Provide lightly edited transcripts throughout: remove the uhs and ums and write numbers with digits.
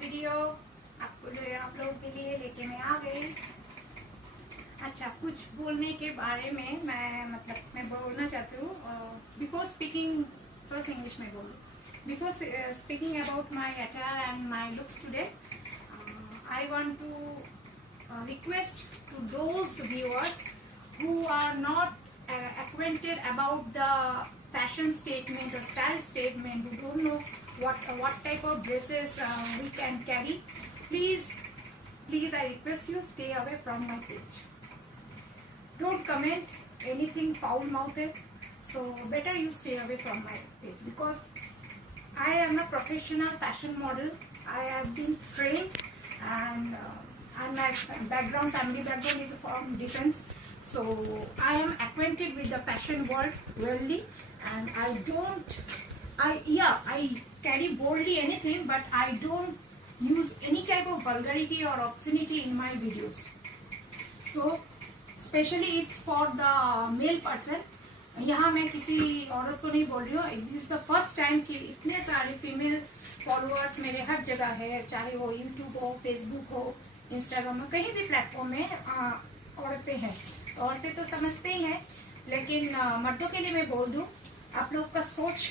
Video आप लोगों के लिए लेके मैं आ गई। अच्छा, कुछ बोलने के बारे में मैं बोलना चाहती हूँ। बिफोर स्पीकिंग, थोड़ा सा इंग्लिश में बोलूँ। Before speaking about my attire and my looks today, I want to request to those viewers who are not acquainted about the fashion statement or style statement, who don't know what type of dresses we can carry. Please I request you, stay away from my page. Don't comment anything foul mouthed, so better you stay away from my page, because I am a professional fashion model. I have been trained, and my family background is from defense, so I am acquainted with the fashion world well, and I carry boldly anything, but I don't use any type of vulgarity or obscenity in my videos. So especially it's for the male person. यहाँ मैं किसी औरत को नहीं बोल रही हूँ। This is the first time कि इतने सारे फीमेल फॉलोअर्स मेरे हर जगह है, चाहे वो यूट्यूब हो, फेसबुक हो, इंस्टाग्राम हो, कहीं भी प्लेटफॉर्म में औरतें हैं। औरतें तो समझते ही हैं, लेकिन मर्दों के लिए मैं बोल दूँ, आप लोग का सोच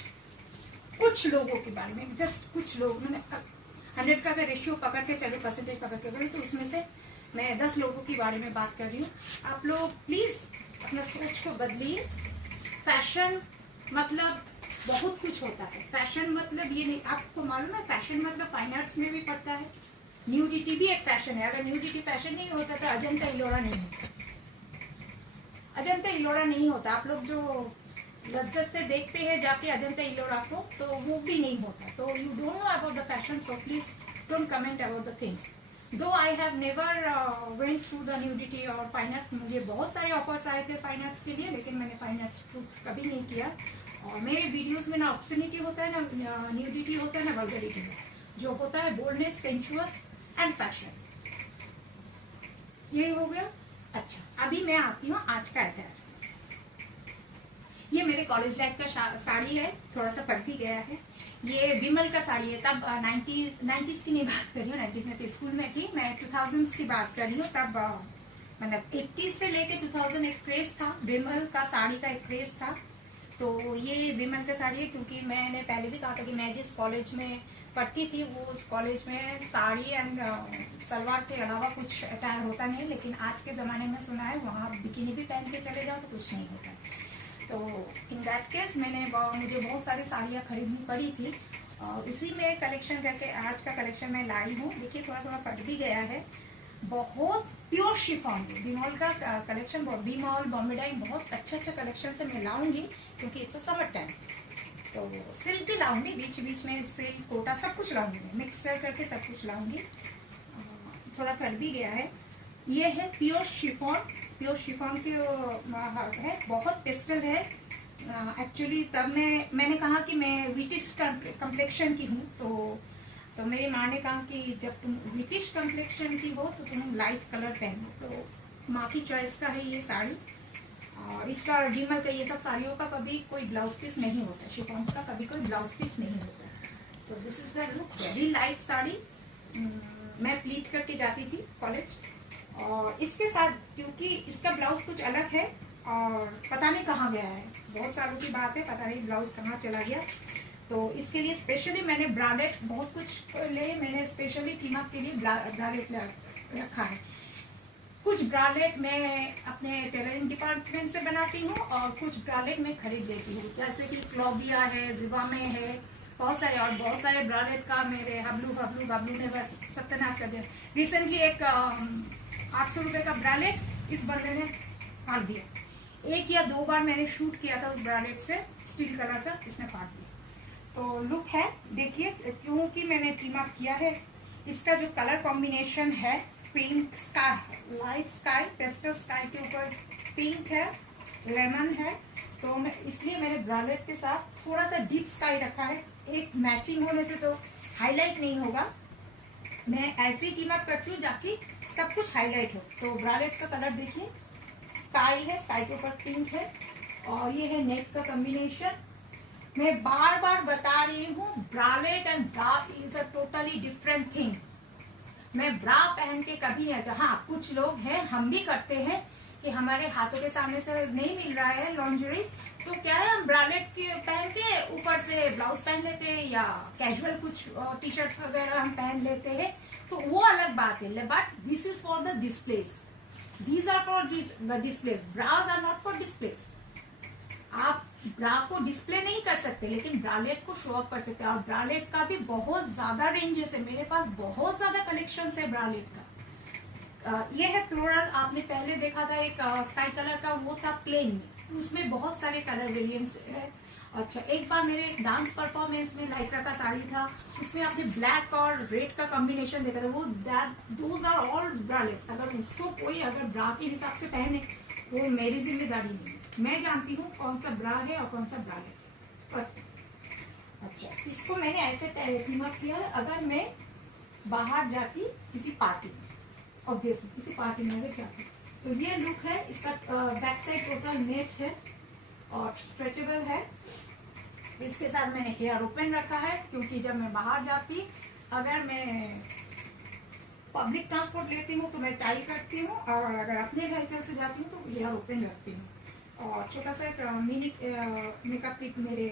कुछ लोगों के बारे में, जस्ट कुछ लोग, मैंने 100 का अगर रेशियो पकड़ के चलो, परसेंटेज पकड़ के बोले, तो उसमें से मैं 10 लोगों के बारे में बात कर रही हूँ। आप लोग प्लीज अपना सोच को बदलिए। फैशन मतलब बहुत कुछ होता है। फैशन मतलब ये नहीं, आपको मालूम है फैशन मतलब फाइन आर्ट्स में भी पड़ता है। न्यूडिटी भी एक फैशन है। अगर न्यूडिटी फैशन नहीं होता तो अजंता इलोरा नहीं होता। अजंता इलोरा नहीं होता। आप लोग जो लज्जत से देखते हैं जाके अजंता इलोरा को, तो वो भी नहीं होता। तो you don't know about the fashion, so please don't comment about the things. Though I have never went through the nudity और फाइन आर्ट्स। मुझे बहुत सारे ऑफर्स आए थे फाइन आर्ट्स के लिए, लेकिन मैंने फाइन आर्ट्स कभी नहीं किया। और मेरे वीडियोस में ना ऑब्सनिटी होता है, ना न्यूडिटी होता है, ना वल्गरिटी होता है। जो होता है बोल्डनेस, सेंचुअस एंड फैशन। यही हो गया। अच्छा, अभी मैं आती हूँ आज का अटायर। ये मेरे कॉलेज लाइफ का साड़ी है, थोड़ा सा फट भी गया है। ये विमल का साड़ी है। तब 90s की नहीं बात कर रही हूँ, 90s में तो स्कूल में थी। मैं 2000s की बात कर रही हूँ। तब मतलब 80s से लेके 2000 एक क्रेज था, विमल का साड़ी का एक क्रेज था। तो ये विमल का साड़ी है, क्योंकि मैंने पहले भी कहा था कि मैं जिस कॉलेज में पढ़ती थी, वो उस कॉलेज में साड़ी एंड सलवार के अलावा कुछ अटायर होता नहीं। लेकिन आज के ज़माने में सुना है वहाँ बिकिनी भी पहन के चले जाओ तो कुछ नहीं होता। तो इन दैट केस मुझे बहुत सारी साड़ियाँ खरीदनी पड़ी थी, और इसी में कलेक्शन करके आज का कलेक्शन मैं लाई हूँ। देखिए थोड़ा थोड़ा फट भी गया है। बहुत प्योर शिफॉन है विमॉल का कलेक्शन। विमॉल, बॉम्बे डाइंग, बहुत अच्छा कलेक्शन से मैं लाऊंगी, क्योंकि इट्स समर टाइम। तो सिल्क भी लाऊंगी, बीच बीच में सिल्क, कोटा, सब कुछ लाऊंगी मैं, मिक्सचर करके सब कुछ लाऊंगी। थोड़ा फट भी गया है। ये है प्योर शिफॉन। प्योर शिफॉन की है, बहुत पेस्टल है। एक्चुअली तब मैंने कहा कि मैं विटिश कम्प्लेक्शन की हूँ, तो मेरी माँ ने कहा कि जब तुम विटिश कम्प्लेक्शन की हो तो तुम लाइट कलर पहनो। तो माँ की चॉइस का है ये साड़ी। और इसका विमल का ये सब साड़ियों का कभी कोई ब्लाउज पीस नहीं होता, शिफॉन्स का कभी कोई ब्लाउज पीस नहीं होता। तो this is the look, very light sari. मैं प्लीट करके जाती थी कॉलेज। और इसके साथ, क्योंकि इसका ब्लाउज कुछ अलग है और पता नहीं कहाँ गया है, बहुत सालों की बात है, पता नहीं ब्लाउज कहाँ चला गया। तो इसके लिए स्पेशली मैंने ब्रालेट बहुत कुछ मैंने स्पेशली टीम अप के लिए ब्रालेट रखा है। कुछ ब्रालेट मैं अपने टेलरिंग डिपार्टमेंट से बनाती हूँ, और कुछ ब्रालेट मैं खरीद लेती हूँ, जैसे कि क्लोबिया है, जिवामे है, बहुत सारे। और बहुत सारे ब्रालेट का मेरे हबलू ने बस सत्यानाश कर दिया। रिसेंटली एक 800 रुपये का ब्रालेट इस बंदे ने फाड़ दिया। 1 या 2 बार मैंने शूट किया था उस ब्रालेट से, स्टील कलर का, इसने फाड़ दिया। तो लुक है, देखिए, क्योंकि मैंने टीम अप किया है। इसका जो कलर कॉम्बिनेशन है, pink sky, light sky, pastel sky के ऊपर पिंक है, लेमन है। तो इसलिए मैंने ब्रालेट के साथ थोड़ा सा डीप स्काई रखा है। एक मैचिंग होने से तो हाईलाइट नहीं होगा, मैं ऐसे ही टीम अप करती हूँ जाकि सब कुछ हाईलाइट हो। तो ब्रालेट का कलर देखिए, स्काई है, स्काई के ऊपर पिंक है, और ये है नेक का कॉम्बिनेशन। मैं बार बार बता रही हूँ, bralette and bra is a totally different thing. मैं ब्रा पहन के कभी नहीं आता। हाँ, कुछ लोग हैं, हम भी करते हैं कि हमारे हाथों के सामने से नहीं मिल रहा है लॉन्जरीज, तो क्या है, हम ब्रालेट के पहन के ऊपर से ब्लाउज पहन लेते हैं या कैजुअल कुछ टी शर्ट वगैरह हम पहन लेते हैं, तो वो अलग बात है। But this is for the display, these are for display, bras are not for display. आप ब्रा को डिस्प्ले नहीं कर सकते, लेकिन ब्रालेट को शो ऑफ कर सकते हैं। और ब्रालेट का भी बहुत ज्यादा रेंजेस है, मेरे पास बहुत ज्यादा कलेक्शन है ब्रालेट का। ये है फ्लोरल, आपने पहले देखा था एक स्काई कलर का, वो था प्लेन में, उसमें बहुत सारे कलर वेरिएंट्स है। अच्छा, एक बार मेरे डांस परफॉर्मेंस में लाइक्रा का साड़ी था, उसमें आपने ब्लैक और रेड का कॉम्बिनेशन देखा था, वो दोज आर ऑल ब्रालेट्स। अगर उसको कोई अगर ब्रा के हिसाब से पहने, वो मेरी जिम्मेदारी नहीं, मैं जानती हूँ कौन सा ब्रा है और कौन सा ब्रालेट है बस। अच्छा, इसको मैंने ऐसे टीम अप किया है, अगर मैं बाहर जाती किसी पार्टी में, ऑब्वियसली किसी पार्टी में अगर जाती, तो ये लुक है इसका। बैक साइड टोटल नेट है और स्ट्रेचेबल है। इसके साथ मैंने हेयर ओपन रखा है, क्योंकि जब मैं बाहर जाती, अगर मैं पब्लिक ट्रांसपोर्ट लेती हूँ तो मैं टाई करती हूँ, और अगर अपने व्हीकल से जाती हूँ तो हेयर ओपन रखती हूँ। और छोटा सा एक मिनी मेकअप किट मेरे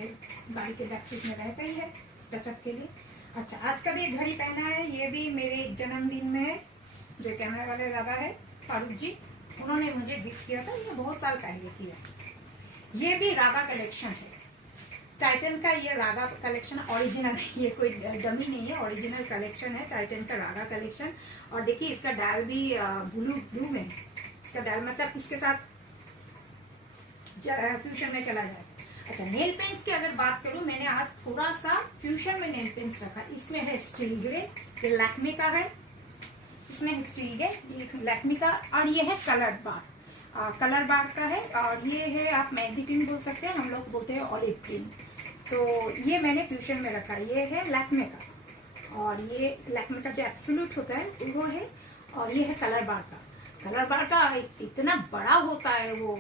गाड़ी के बैक सीट में रहता ही है टचअप के लिए। अच्छा, आज का भी एक घड़ी पहना है, ये भी मेरे जन्मदिन में जो कैमरा वाले दादा है फारूक जी, उन्होंने मुझे गिफ्ट किया था, ये बहुत साल पहले किया। ये भी रागा कलेक्शन है, टाइटन का। ये रागा कलेक्शन ओरिजिनल है, ये कोई डमी नहीं है, ओरिजिनल कलेक्शन है टाइटन का रागा कलेक्शन। और देखिए इसका डायल भी ब्लू में, इसका डायल मतलब इसके साथ फ्यूशन में चला जाए। अच्छा, नेल पेंट्स की अगर बात करूं, मैंने आज थोड़ा सा फ्यूशन में नेल पेंट्स रखा। इसमें है स्टील ग्रे, ये लैक्मे का है, इसमें स्टील ग्रे, ये लैक्मे का, और ये है कलर बार, कलर बार का है। और ये है, आप मेहंदी क्रीम बोल सकते हैं, हम लोग बोलते हैं ऑलिव क्रीम। तो ये मैंने फ्यूशन में रखा, ये है लैक्मे का, और ये लैक्मे का जो एब्सोल्यूट होता है वो है, और ये है कलर बार का। कलर बार का इतना बड़ा होता है, वो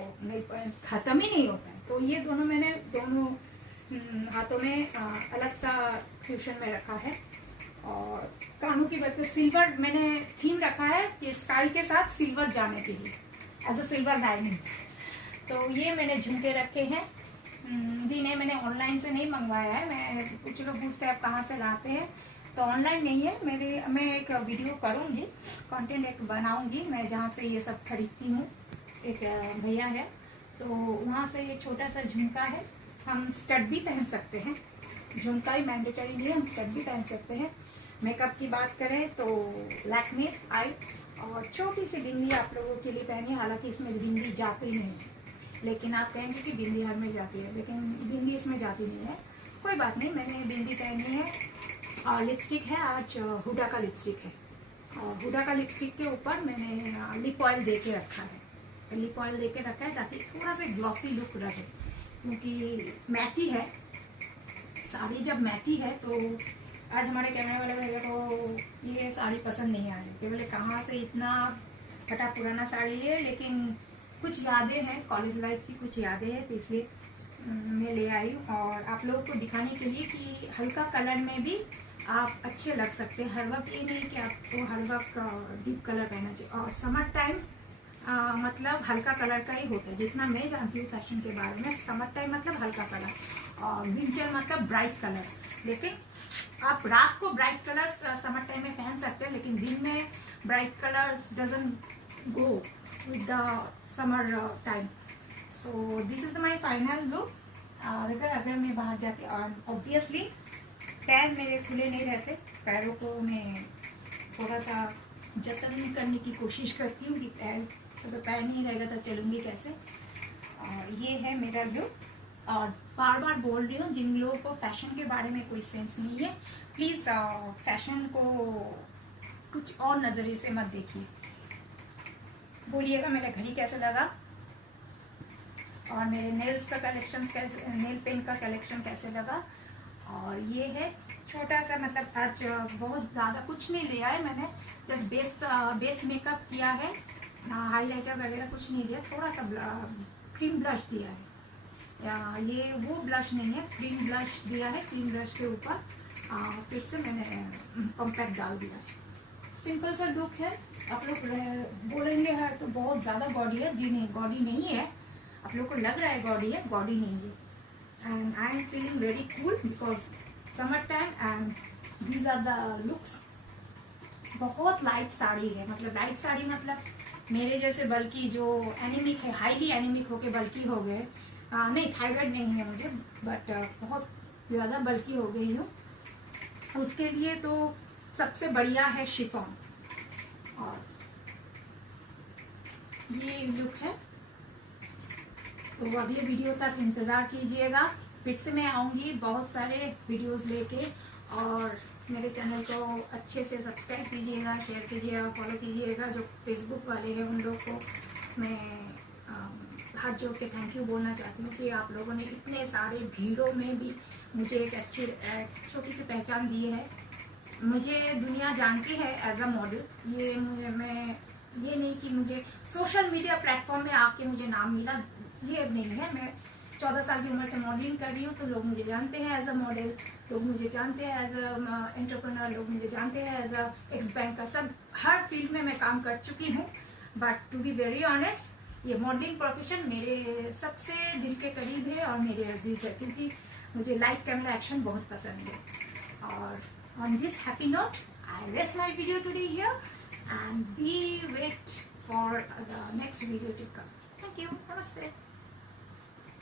खत्म ही नहीं होता है। तो ये दोनों मैंने दोनों हाथों में अलग सा फ्यूशन में रखा है। और कानों की बात करें, सिल्वर मैंने थीम रखा है कि स्काई के साथ सिल्वर जाने के लिए, एज अ सिल्वर डायमंड। तो ये मैंने झुमके रखे हैं। जी नहीं, मैंने ऑनलाइन से नहीं मंगवाया है। मैं, कुछ लोग पूछते हैं आप कहाँ से लाते हैं, तो ऑनलाइन नहीं है। मैं एक वीडियो करूँगी, कंटेंट एक बनाऊँगी मैं, जहाँ से ये सब खरीदती हूँ। एक भैया है, तो वहाँ से ये छोटा सा झुमका है। हम स्टड भी पहन सकते हैं, झुमका ही मैंडेटरी नहीं है, हम स्टड भी पहन सकते हैं। मेकअप की बात करें तो लैक्मे आई, और छोटी सी बिंदी आप लोगों के लिए पहनी, हालांकि इसमें बिंदी जाती नहीं है, लेकिन आप कहेंगे कि बिंदी हर में जाती है, लेकिन बिंदी इसमें जाती नहीं है। कोई बात नहीं, मैंने बिंदी पहनी है। और लिपस्टिक है, आज हुडा का लिपस्टिक है, और हुडा का लिपस्टिक के ऊपर मैंने लिप ऑयल दे के रखा है, लिप ऑयल दे के रखा है ताकि थोड़ा सा ग्लॉसी लुक रहे, क्योंकि मैटी है साड़ी। जब मैटी है तो आज हमारे कैमरे वाले भैया को ये साड़ी पसंद नहीं आ रही, कि बोले कहाँ से इतना फटा पुराना साड़ी है, लेकिन कुछ यादें हैं, कॉलेज लाइफ की कुछ यादें हैं, तो इसलिए मैं ले आई हूँ। और आप लोगों को दिखाने के लिए कि हल्का कलर में भी आप अच्छे लग सकते हैं। हर वक्त ये नहीं कि आपको हर वक्त डीप कलर पहनना चाहिए। और समर टाइम मतलब हल्का कलर का ही होता है, जितना मैं जानती हूँ फैशन के बारे में। समर टाइम मतलब हल्का कलर, और विंटर मतलब ब्राइट कलर्स। लेकिन आप रात को ब्राइट कलर्स समर टाइम में पहन सकते हैं, लेकिन दिन में bright colours doesn't go with the summer time. So this is my final look. और अगर मैं बाहर जाती, और ऑब्वियसली पैर मेरे खुले नहीं रहते, पैरों को मैं थोड़ा सा जतन करने की कोशिश करती हूँ कि पैर, अगर पैर नहीं रहेगा तो चलूँगी कैसे। और ये है मेरा लुक। और बार बार बोल रही हूँ, जिन लोगों को फैशन के बारे में कोई सेंस नहीं है, प्लीज़ फैशन को कुछ और नज़रिए से मत देखिए। बोलिएगा मेरा घड़ी कैसे लगा, और मेरे नेल्स का कलेक्शन, नेल पेंट का कलेक्शन कैसे लगा। और ये है छोटा सा, मतलब आज बहुत ज़्यादा कुछ नहीं लिया है मैंने, जस्ट बेस मेकअप किया है, हाइलाइटर वगैरह कुछ नहीं लिया, थोड़ा सा क्रीम ब्लश दिया है, ये वो ब्लश नहीं है, क्रीम ब्लश दिया है, क्रीम ब्लश के ऊपर फिर से मैंने कॉम्पैक्ट डाल दिया है। सिंपल सा लुक है। आप लोग बोलेंगे है तो बहुत ज़्यादा गॉडी है, जी नहीं गॉडी नहीं है। आप लोग को लग रहा है गॉडी है, गॉडी नहीं है। And I am feeling very cool because summer time and these are the looks. बहुत लाइट साड़ी है, मतलब लाइट साड़ी मतलब मेरे जैसे बल्कि जो एनीमिक है, हाईली एनीमिक होके बल्कि हो गए, नहीं थायराइड नहीं है मुझे, बट बहुत ज़्यादा बल्कि हो गई हूँ, उसके लिए तो सबसे बढ़िया है शिफॉन। और ये लुक है। तो अगले वीडियो तक इंतज़ार कीजिएगा, फिर से मैं आऊँगी बहुत सारे वीडियोस लेके। और मेरे चैनल को अच्छे से सब्सक्राइब कीजिएगा, शेयर कीजिएगा, फॉलो कीजिएगा। जो फेसबुक वाले हैं उन लोग को मैं हाथ जोड़ के थैंक यू बोलना चाहती हूँ कि आप लोगों ने इतने सारे भीड़ों में भी मुझे एक अच्छी छोटी सी पहचान दी है। मुझे दुनिया जानती है एज अ मॉडल। ये नहीं कि मुझे सोशल मीडिया प्लेटफॉर्म में आके मुझे नाम मिला, ये नहीं है। मैं 14 साल की उम्र से मॉडलिंग कर रही हूँ, तो लोग मुझे जानते हैं एज अ मॉडल, लोग मुझे जानते हैं एज अ एंटरप्रेन्योर, लोग मुझे जानते हैं एज अ एक्स बैंकर। सब हर फील्ड में मैं काम कर चुकी हूँ। But to be very honest, ये मॉडलिंग प्रोफेशन मेरे सबसे दिल के करीब है और मेरे अजीज है, क्योंकि मुझे लाइव कैमरा एक्शन बहुत पसंद है। और on this happy note I rest my video today here and be wait for the next video to come. Thank you. Namaste.